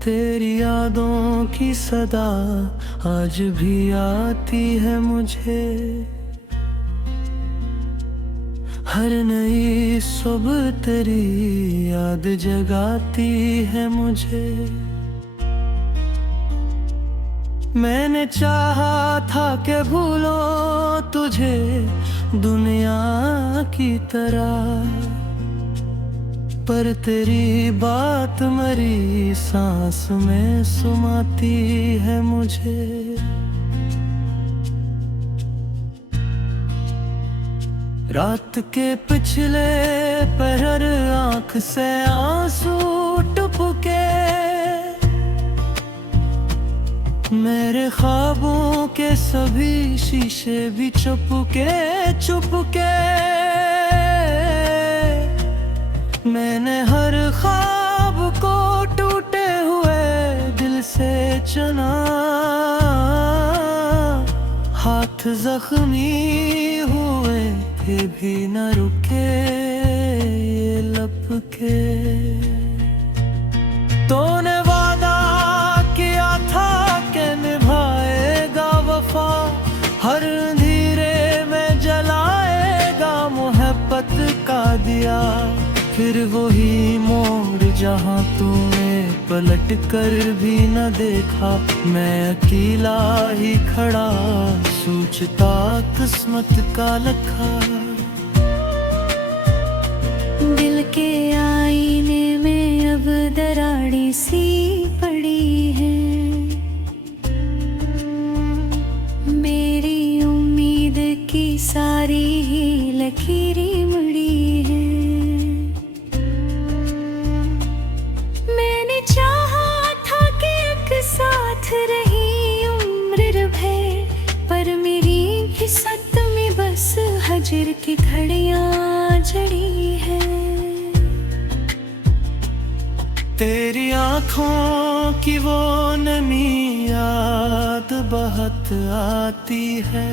तेरी यादों की सदा आज भी आती है मुझे। हर नई सुबह तेरी याद जगाती है मुझे। मैंने चाहा था कि भूलो तुझे दुनिया की तरह, पर तेरी बात मरी सांस में सुमाती है मुझे। रात के पिछले पहर आंख से आंसू टपके, मेरे ख्वाबों के सभी शीशे भी चुपके। मैंने हर ख्वाब को टूटे हुए दिल से चुना। हाथ जख्मी हुए थे भी न रुके ये लपके। तूने वादा किया था कि निभाएगा वफा, हर अंधेरे में जलाएगा मोहब्बत का दिया। फिर वही मोड़ जहाँ तूने पलट कर भी न देखा, मैं अकेला ही खड़ा सोचता किस्मत का लखा। दिल के आईने में अब दराड़ी सी पड़ी है, मेरी उम्मीद की सारी ही लकीरें मुड़ी है। मैंने चाहा था कि एक साथ रही उम्र भर, पर मेरी किस्मत में बस हजर की घड़ियां जड़ी है। तेरी आँखों की वो नमी याद बहुत आती है,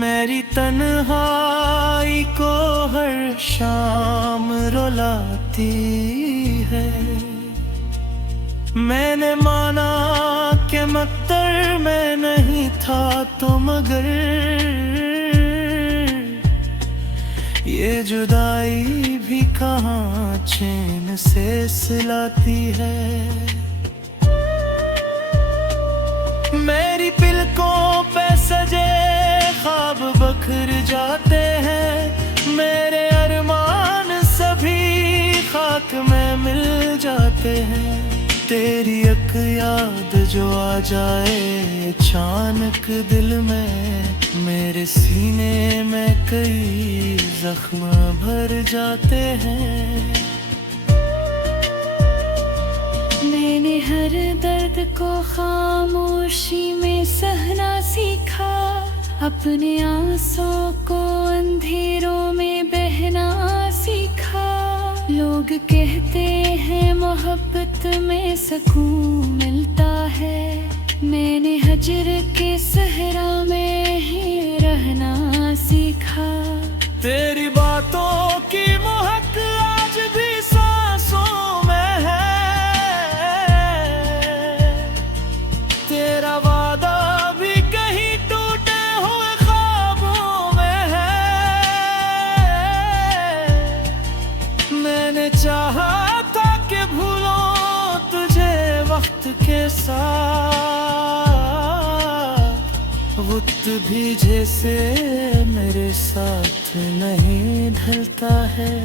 मेरी तन्हाई को हर शाम रुलाती है। मैंने माना कि मक्तर मैं नहीं था तो मगर ये जुदाई भी कहाँ चैन से सिलाती है। मेरी पलकों पे सजे ख्वाब बखर जाते हैं, मेरे अरमान सभी खाक में मिल जाते हैं। तेरी एक याद जो आ जाए अचानक दिल में, मेरे सीने में कई जख्म भर जाते हैं। मैंने हर दर्द को खामोशी में सहना सीखा, अपने आंसुओं को अंधेरों में बहना सीखा। लोग कहते हैं मोहब्बत में सुकून मिलता है, मैंने हजर के सहरा में ही रहना सीखा। तेरी बातों की महक आज भी सांसों में है, तेरा वादा भी कहीं टूटे हुए ख्वाबों में है। मैंने चाहा था कि भूलो तुझे वक्त के साथ, वक्त भी जैसे मेरे साथ नहीं ढलता है।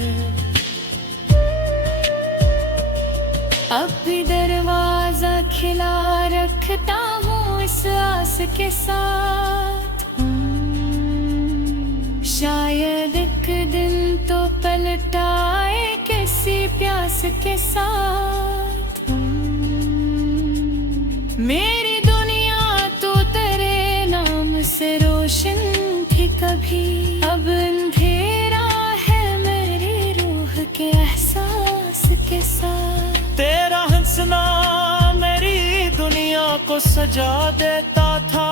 अब भी दरवाजा खिला रखता हूँ इस आस के साथ, शायद एक दिन तो पलट आए किसी प्यास के साथ। मेरी दुनिया तो तेरे नाम से रोशन थी कभी, अब अंधेरा है मेरी रूह के को सजा देता था।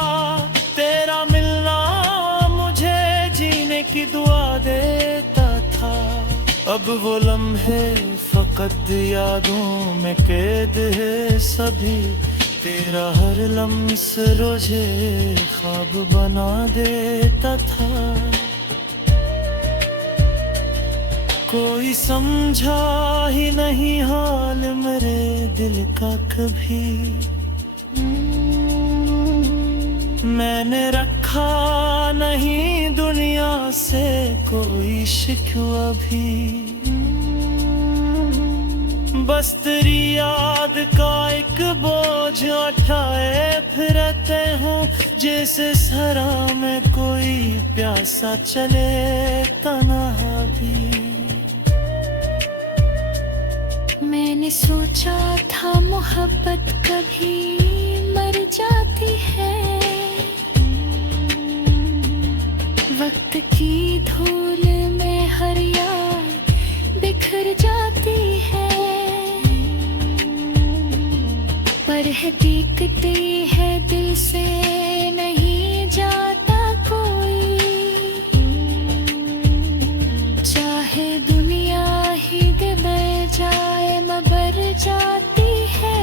तेरा मिलना मुझे जीने की दुआ देता था। अब वो लम्हे फकत यादों में कैद है सभी। तेरा हर लम्स रोजे ख्वाब बना देता था। कोई समझा ही नहीं हाल मेरे दिल का कभी। मैंने रखा नहीं दुनिया से कोई शिकवा भी। बस तेरी याद का एक बोझ उठाए फिरते हूँ। जैसे सरा में कोई प्यासा चले तन्हा भी। मैंने सोचा था मोहब्बत कभी मर जाती है। वक्त की धूल में हर याद बिखर जाती है। पर है दिखती है दिल से नहीं जाता कोई। चाहे दुनिया ही डूब जाए मगर जाती है।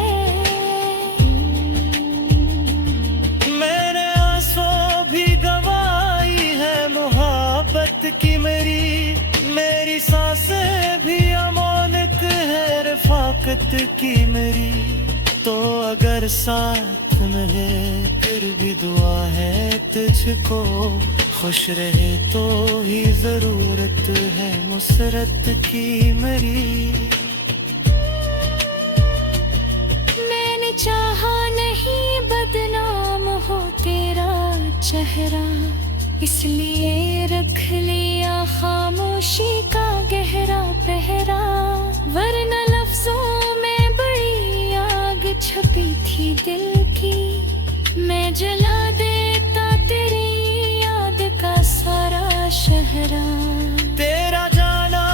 मैंने आंसू भी गवाई है मोहब्बत की मेरी सांसें भी अमानत है रफाकत की मेरी। तो अगर साथ मिले फिर भी दुआ है तुझको। खुश रहे तो ही जरूरत है मुसरत की मेरी। मैंने चाहा नहीं बदनाम हो तेरा चेहरा। इसलिए रख लिया खामोशी का गहरा पहरा। वरना लफ्जों में बड़ी आग छपी थी दिल की। मैं जला देता तेरी याद का सारा शहरा। तेरा जाना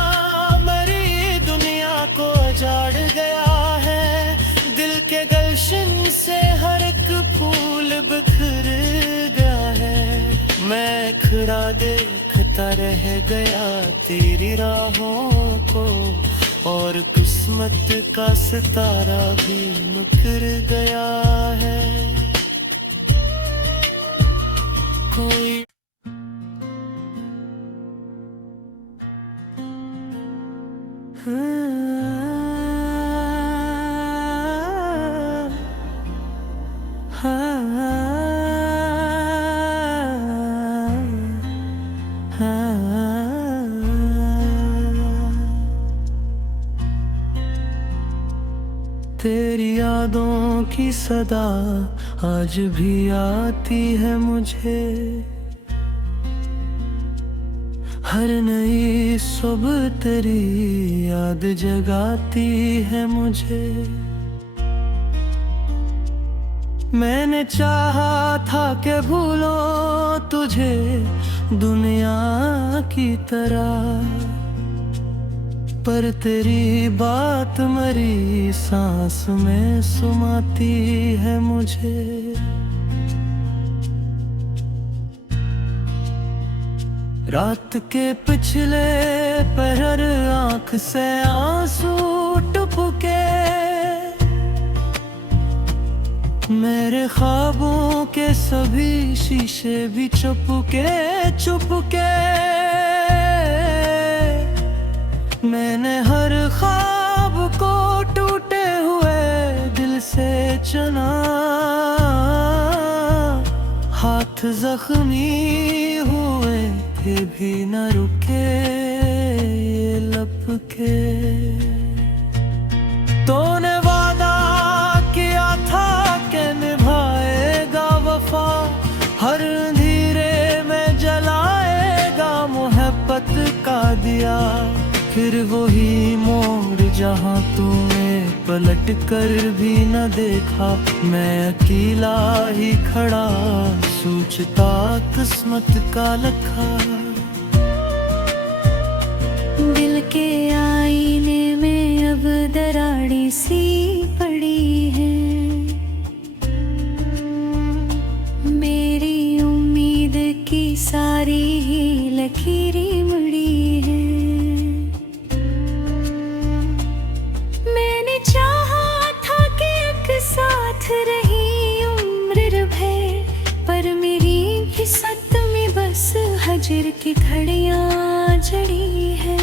मेरी दुनिया को उजाड़ गया है। दिल के गलशन से हर एक फूल बिखर गया है। मैं खड़ा देखता रह गया तेरी राहों को। और किस्मत का सितारा भी मुकर गया है। कोई तेरी यादों की सदा आज भी आती है मुझे। हर नई सुबह तेरी याद जगाती है मुझे। मैंने चाहा था कि भूलो तुझे दुनिया की तरह। पर तेरी बात मरी सांस में सुमाती है मुझे। रात के पिछले पहर आंख से आंसू टपके। मेरे ख्वाबों के सभी शीशे भी चुपके। मैंने हर ख्वाब को टूटे हुए दिल से चुना। हाथ जख्मी हुए थे भी न रुके ये लपके। तूने वादा किया था कि निभाएगा वफा। हर अंधेरे में जलाएगा मोहब्बत का दिया। फिर वही मोड़ जहाँ तूने पलट कर भी न देखा। मैं अकेला ही खड़ा सोचता किस्मत का लखा। दिल के आईने में अब दराड़ी सी पड़ी है। सारी ही लकीरें मुड़ी हैं। मैंने चाहा था कि एक साथ रही उम्र भर, पर मेरी किस्मत में बस हजर की घड़ियां जड़ी है।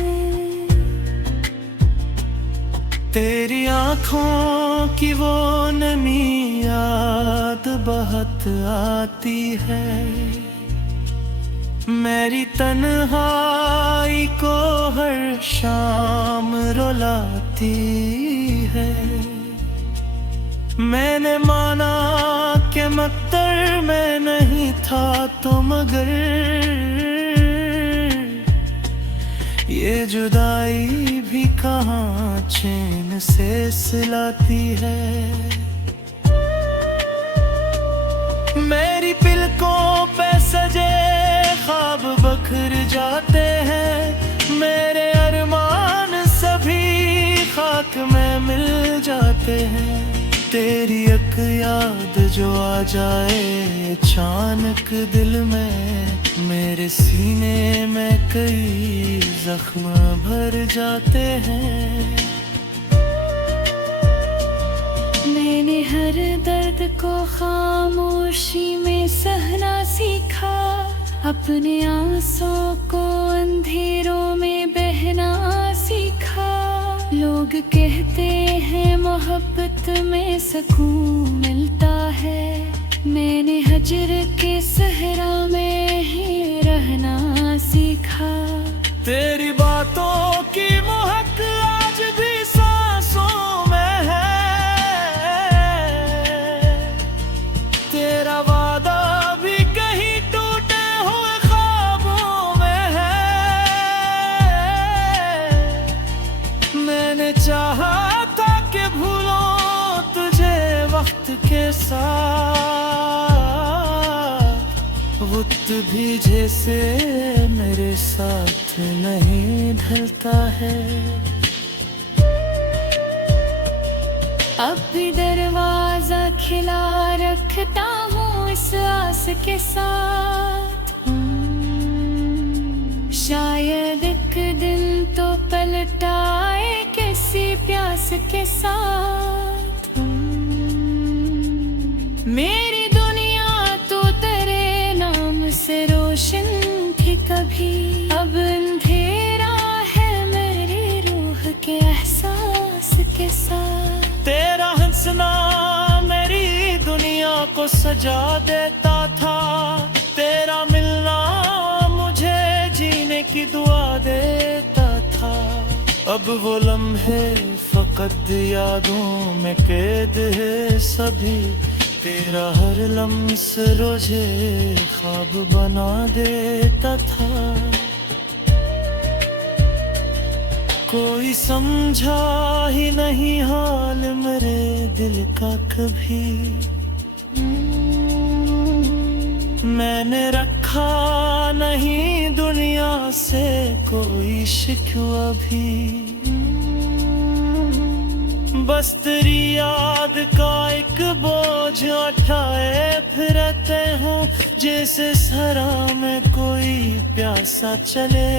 तेरी आँखों की वो नमी याद बहुत आती है, मेरी तन्हाई को हर शाम रुलाती है। मैंने माना कि मक्तर मैं नहीं था तो मगर ये जुदाई भी कहाँ चैन से सिलाती है। मेरी पलकों पे सजे ख्वाब बखर जाते हैं, मेरे अरमान सभी खाक में मिल जाते हैं। तेरी एक याद जो आ जाए अचानक दिल में, मेरे सीने में कई जख्म भर जाते हैं। मैंने हर दर्द को खामोशी में सहना सीखा, अपने आंसुओं को अंधेरों में बहना सीखा। लोग कहते हैं मोहब्बत में सुकून मिलता है, मैंने हजर के सहरा में ही रहना सीखा। तेरी बातों की महक आज भी सांसों में है, तेरा वादा भी कहीं टूटे हुए ख्वाबों में है। मैंने चाहा था कि भूलों तुझे वक्त के साथ, वक्त भी जैसे मेरे साथ नहीं ढलता है। अब भी दरवाजा खिला रखता हूँ इस आस के साथ, शायद एक दिन तो पलट आए किसी प्यास के साथ। मेरी दुनिया तो तेरे नाम से रोशन थी कभी, अब अंधेरा है मेरी रूह के एहसास के साथ। तेरा हंसना मेरी दुनिया को सजा देता था, तेरा मिलना मुझे जीने की दुआ देता था। अब वो लम्हे फकत यादों में कैद है सभी, तेरा हर लम्स रोजे ख्वाब बना देता था। कोई समझा ही नहीं हाल मेरे दिल का कभी, मैंने रखा नहीं दुनिया से कोई शिकवा भी। बस तेरी याद का एक बोझ उठाए फिरते हूँ, जैसे सरा में कोई प्यासा चले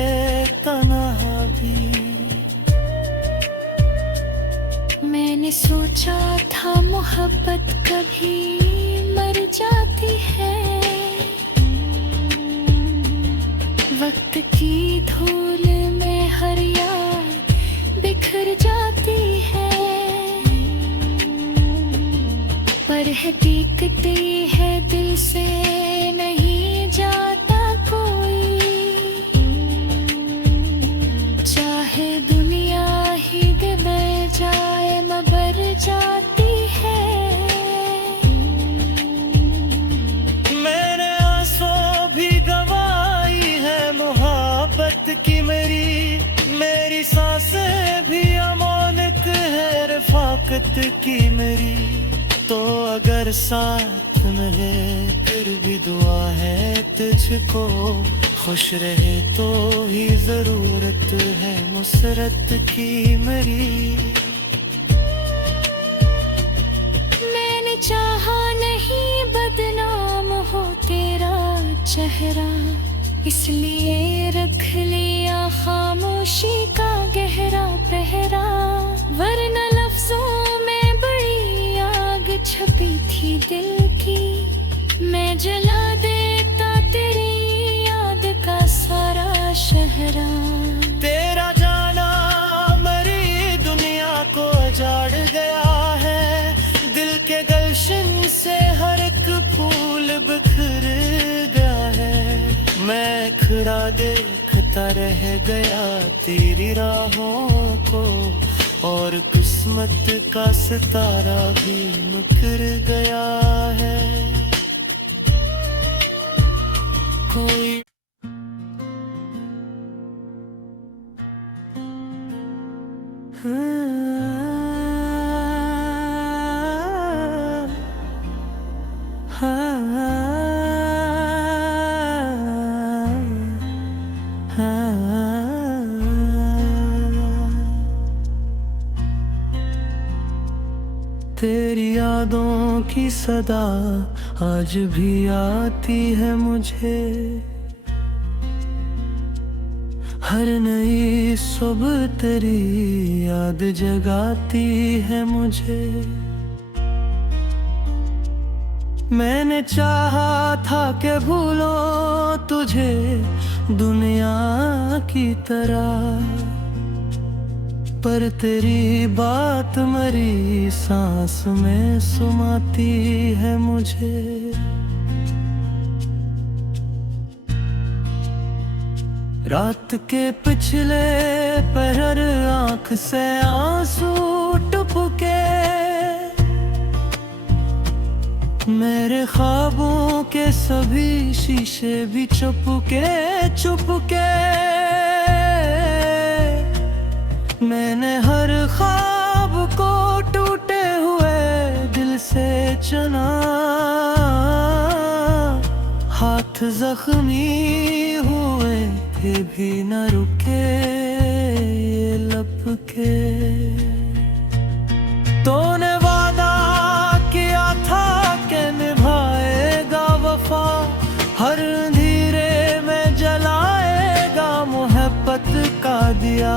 तन्हा भी। मैंने सोचा था मोहब्बत कभी मर जाती है, वक्त की धूल में हर याद बिखर जाती है। पर है दिखती है दिल से नहीं जाता कोई, चाहे दुनिया ही डूब जाए मगर जाती है। मैंने आंसू भी गवाई है मोहब्बत की मेरी सांसें भी अमानत है रफाकत की मेरी। तो अगर साथ मिले फिर भी दुआ है तुझको, खुश रहे तो ही जरूरत है मुसरत की मेरी। मैंने चाहा नहीं बदनाम हो तेरा चेहरा, इसलिए रख लिया खामोशी का गहरा पहरा, वरना लफ्जों में बड़ी आग छपी थी दिल की। मैं जला देता तेरी याद का सारा शहरा। तेरा जाना मेरी दुनिया को उजाड़ गया है, दिल के गलशन से हर एक फूल बिखर गया है। मैं खड़ा देखता रह गया तेरी राहों को, और किस्मत का सितारा भी मुकर गया है। कोई तेरी यादों की सदा आज भी आती है मुझे, हर नई सुबह तेरी याद जगाती है मुझे। मैंने चाहा था कि भूलो तुझे दुनिया की तरह, पर तेरी बात मरी सांस में सुमाती है मुझे। रात के पिछले पहर आंख से आंसू टपके, मेरे ख्वाबों के सभी शीशे भी चुपके। मैंने हर ख्वाब को टूटे हुए दिल से चुना, हाथ जख्मी हुए थे भी न रुके लपके। तूने वादा किया था कि निभाएगा वफा, हर अंधेरे में जलाएगा मोहब्बत का दिया।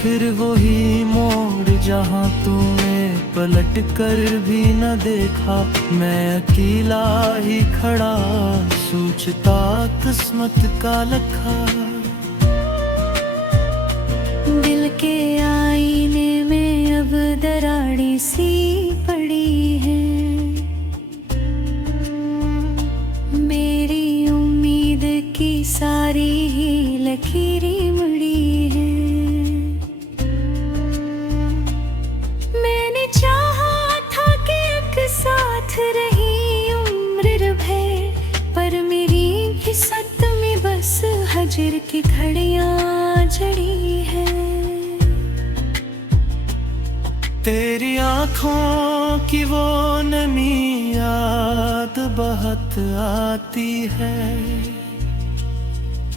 फिर वही मोड़ जहाँ तूने पलट कर भी न देखा, मैं अकेला ही खड़ा सोचता किस्मत का लखा। दिल के आईने में अब दराड़ी सी पड़ी है, मेरी उम्मीद की सारी ही लकीरें मुड़ी है। मैंने चाहा था कि एक साथ रही उम्र भर, पर मेरी किस्मत में बस हजर की घड़ियां जड़ी है। तेरी आँखों की वो नमी याद बहुत आती है,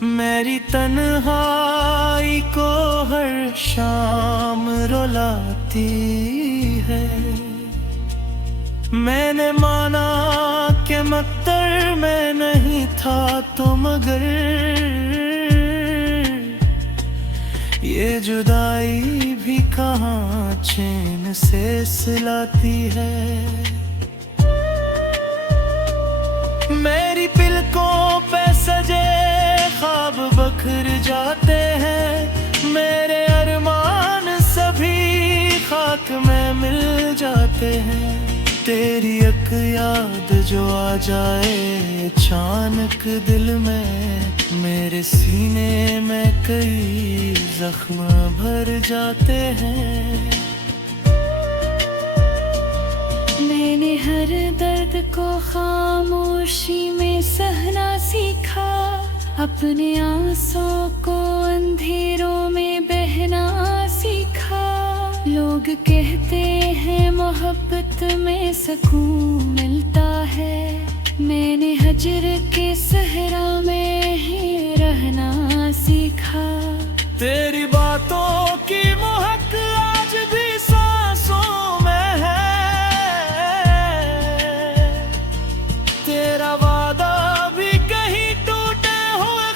मेरी तन्हाई को हर शाम रुलाती है। मैंने माना कि मक्तर मैं नहीं था तो मगर ये जुदाई भी कहाँ चैन से सिलाती है। मेरी पलकों पे सजे ख्वाब बखर जाते हैं, मेरे अरमान सभी खाक में मिल जाते हैं। तेरी एक याद जो आ जाए अचानक दिल में, मेरे सीने में कई जख्म भर जाते हैं। मैंने हर दर्द को खामोशी में सहना सीखा, अपने आंसुओं को अंधेरों में बहना सीखा। लोग कहते हैं मोहब्बत में सुकून मिलता है, मैंने हजर के सहरा में ही रहना सीखा। तेरी बातों की महक आज भी सांसों में है, तेरा वादा भी कहीं टूटे हुए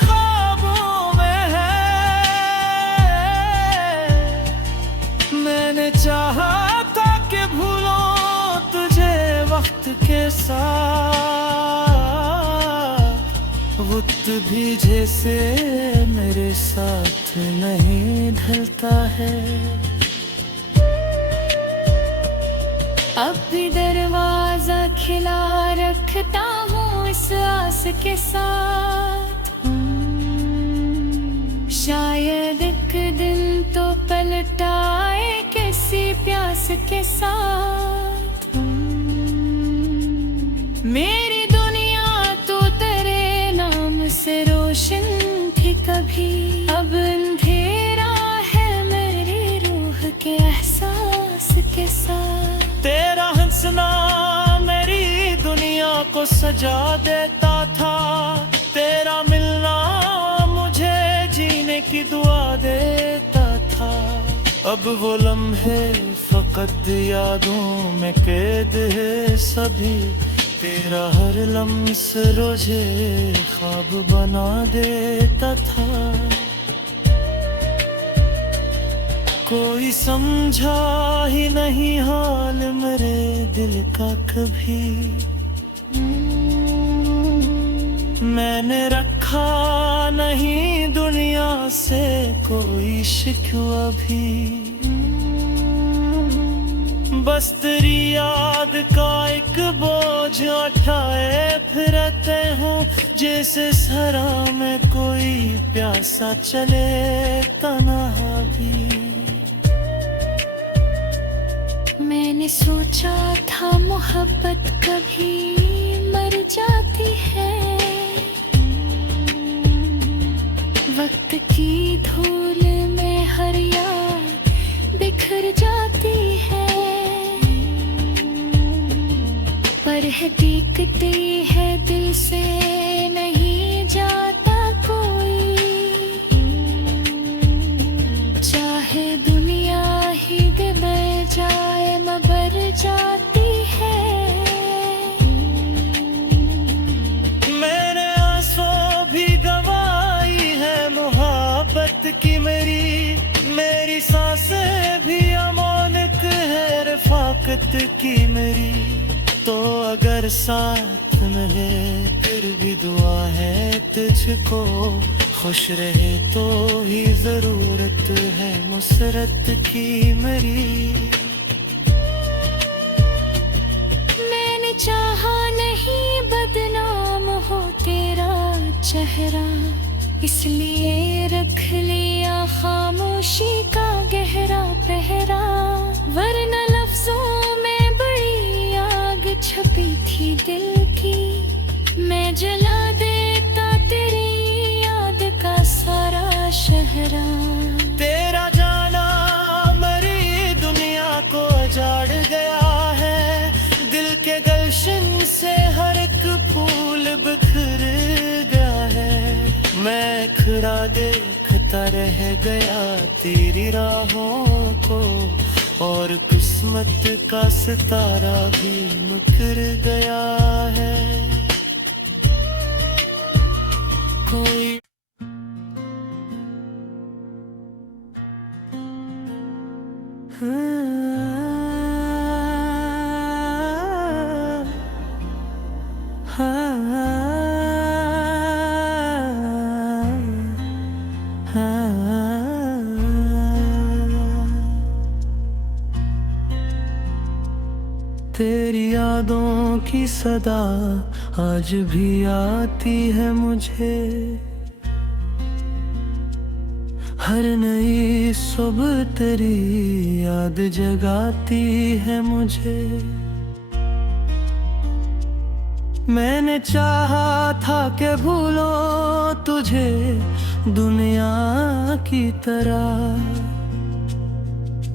साथ, वक्त भी जैसे मेरे साथ नहीं ढलता है। अब भी दरवाजा खिला रखता हूँ इस आस के साथ, शायद एक दिन तो पलट आए किसी प्यास के साथ। मेरी दुनिया तो तेरे नाम से रोशन थी कभी, अब अंधेरा है मेरी रूह के एहसास के साथ। तेरा हंसना मेरी दुनिया को सजा देता था, तेरा मिलना मुझे जीने की दुआ देता था। अब वो लम्हे फकत यादों में कैद है सभी, तेरा हर लम्स रोजे ख्वाब बना देता था। कोई समझा ही नहीं हाल मेरे दिल का कभी, मैंने रखा नहीं दुनिया से कोई शिकवा भी। बस तेरी याद का एक बोझ उठाए फिरते हूँ, जैसे सरा में कोई प्यासा चले तन्हा भी। मैंने सोचा था मोहब्बत कभी मर जाती है, वक्त की धूल में हर याद बिखर जाती है। पर है दिखती है दिल से नहीं जाता कोई, चाहे दुनिया ही डूब जाए मगर जाती है। मैंने आंसू भी गवाई है मोहब्बत की मेरी सांसें भी अमानत है रफाकत की मेरी। तो अगर साथ मिले फिर भी दुआ है तुझको, खुश रहे तो ही जरूरत है मुसरत की मेरी। मैंने चाहा नहीं बदनाम हो तेरा चेहरा, इसलिए रख लिया खामोशी का गहरा पहरा। वरना लफ्जों में बड़ी आग छपी थी दिल की, मैं जला देता तेरी याद का सारा शहरा। तेरा जाना मेरी दुनिया को उजाड़ गया है, दिल के गलशन से हर एक फूल बिखर गया है। मैं खड़ा देखता रह गया तेरी राहों को, और किस्मत का सितारा भी मुकर गया है। कोई तेरी यादों की सदा आज भी आती है मुझे, हर नई सुबह तेरी याद जगाती है मुझे। मैंने चाहा था कि भूलो तुझे दुनिया की तरह,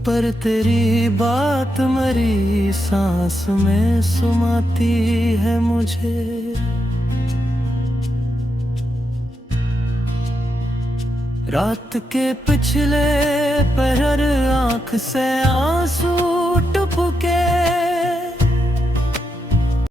पर तेरी बात मरी सांस में सुमाती है मुझे। रात के पिछले पहर आँख से आंसू